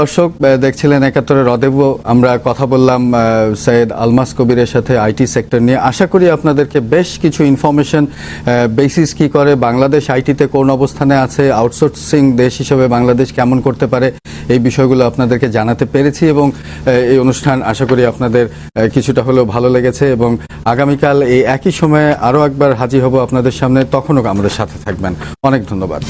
দর্শক দেখছিলেন ৭১-এর অদেব। আমরা কথা বললাম সৈয়দ আলমাস কবিরের সাথে আইটি সেক্টর নিয়ে। আশা করি আপনাদেরকে বেশ কিছু ইনফরমেশন, বেসিস কি করে বাংলাদেশ আইটিতে কোন অবস্থানে আছে, আউটসোর্সিং দেশ হিসেবে বাংলাদেশ কেমন করতে পারে, এই বিষয়গুলো আপনাদেরকে জানাতে পেরেছি এবং এই অনুষ্ঠান আশা করি আপনাদের কিছুটা হলেও ভালো লেগেছে। এবং আগামীকাল এই একই সময়ে আরও একবার হাজির হব আপনাদের সামনে, তখনও আমাদের সাথে থাকবেন। অনেক ধন্যবাদ।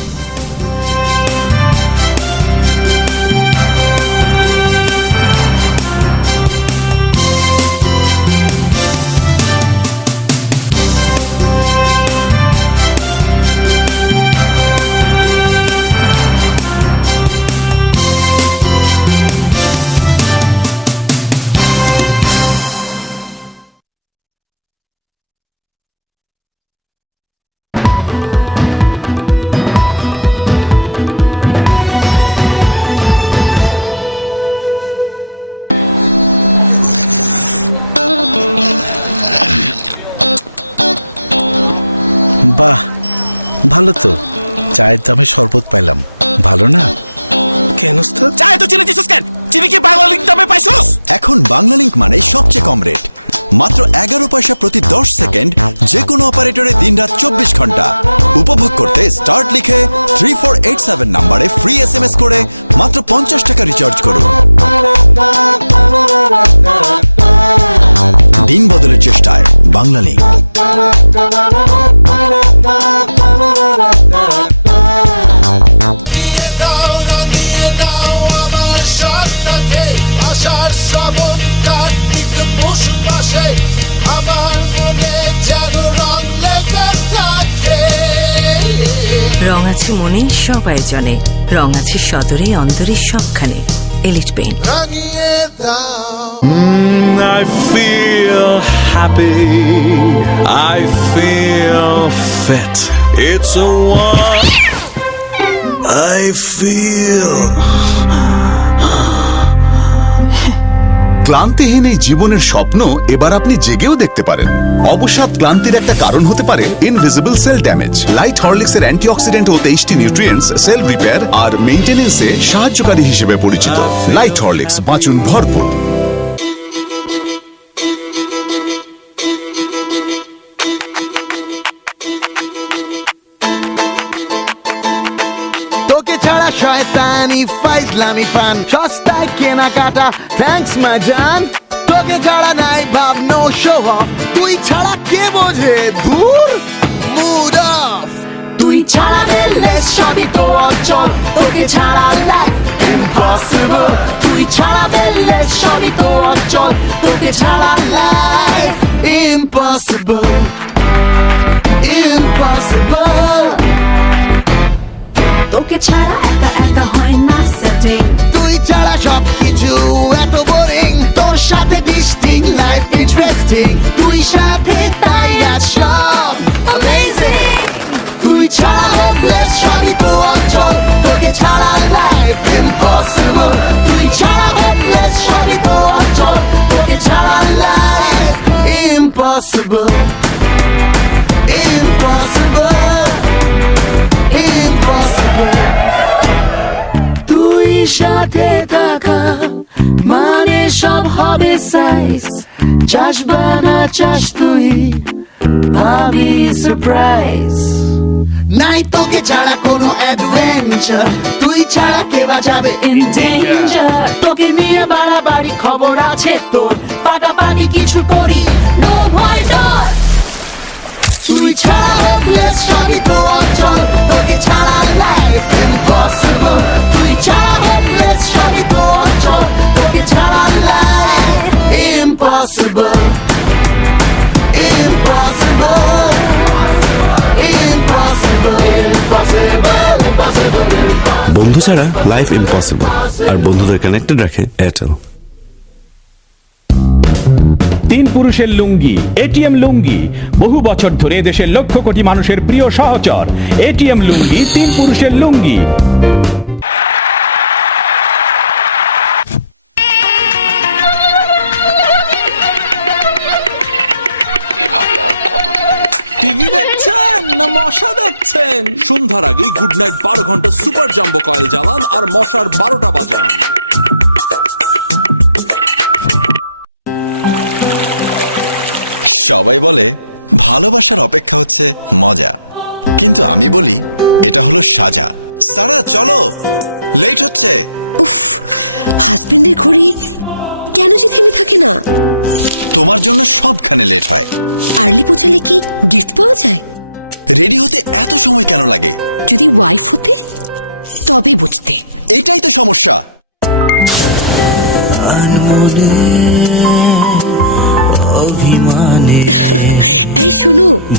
রং আছে মনে সব আয়োজনে, রং আছে সদরে অন্তরে সবখানে। Elite paint. I feel happy, I feel fit. It's a one. I feel ক্লান্তিহীন এই জীবনের স্বপ্ন এবার আপনি জেগেও দেখতে পারেন। অবসাদ ক্লান্তির একটা কারণ হতে পারে ইনভিজিবল সেল ড্যামেজ। লাইট হরলিক্সের অ্যান্টিঅক্সিডেন্ট ও 23টি নিউট্রিয়েন্টস সেল রিপেয়ার আর মেইনটেনেন্সে সাহায্যকারী হিসেবে পরিচিত। লাইট হরলিক্স, বাঁচুন ভরপুর। ছাড়া শয়তানি ফাইজলামি ফান, সস্তায় কেনাকাটা থ্যাঙ্কস মাই জান। তোকে ছাড়া নাই ভাব, নো শো অফ, তুই ছাড়া কে বোঝে দূর মুড অফ। তুই ছাড়া দিলে সবই তো অচল, তোকে ছাড়া লাইফ ইম্পসিবল। তুই ছাড়া দিলে সবই তো অচল, তোকে ছাড়া লাইফ ইম্পসিবল, ইম্পসিবল। তোকে ছাড়া একা একা হয় না সেটিং, তুই ছাড়া সবকিছু এত বোরিং, তোর সাথে ডিস্টিং লাইফ ইন্টারেস্টিং, তুই সাথে তাই আজ সব অ্যামেজিং। তুই ছাড়া হোপলেস সবই তো অচল, তোকে ছাড়া লাইফ ইম্পসিবল। তুই ছাড়া হোপলেস সবই তো অচল, তোকে ছাড়া লাইফ ইম্পসিবল, ইম্পসিবল, ইম্পসিবল। তুই সাথে থাকা মানে সব হবে সাইজ, চাস বা না চাস তুই ভাবি সারপ্রাইজ। নাই তোকে ছাড়া কোনো অ্যাডভেঞ্চার, তুই ছাড়া কে বাঁচাবে ইন ডেঞ্জার। তোকে নিয়ে বাড়াবাড়ি খবর আছে তোর, পাকাপাকি কিছু করি নো ভয় ডর। তুই ছাড়া হোপলেস সবই তো অচল, তোকে ছাড়া লাইফ ইম্পসিবল। তুই ছাড়া হোপলেস সবই তো অচল, তোকে ছাড়া life impossible, impossible, impossible, impossible, impossible. বন্ধু ছাড়া লাইফ ইম্পসিবল, আর বন্ধুদের কানেক্টেড রাখে এয়ারটেল। তিন পুরুষের লুঙ্গি, এটিএম লুঙ্গি, বহু বছর ধরে দেশের লক্ষ কোটি মানুষের প্রিয় সহচর। এটিএম লুঙ্গি, তিন পুরুষের লুঙ্গি। আনমনে অভিমানে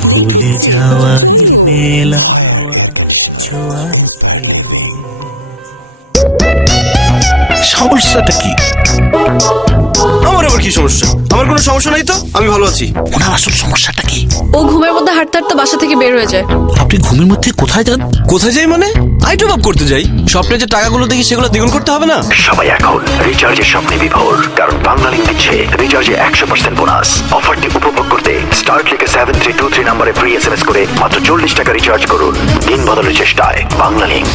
ভুলে যাওয়াই মেলা ছোঁয়া। সমস্যাটা কি? আমার আবার কি সমস্যা? আমার কোনো সমস্যা নাই তো, আমি ভালো আছি। ওনার আসল সমস্যাটা কি? ও ঘুমের মধ্যে হাঁটতে হাঁটতে বাসা থেকে বের হয়ে যায়। আপনি ঘুমের মধ্যে কোথায় যান? কোথায় যাই মানে? আইটম আপ করতে যাই। স্বপ্নে যে টাকাগুলো দেখি সেগুলো দ্বিগুণ করতে হবে না? সবাই এখন রিচার্জের স্বপ্নে বিভোর, কারণ বাংলালিংক দিচ্ছে রিচার্জে 100% বোনাস। অফারটি উপভোগ করতে স্টার ক্লিকে 7323 নম্বরে ফ্রি SMS করে মাত্র 40 টাকা রিচার্জ করুন। দিন বদলের চেষ্টায় বাংলালিংক।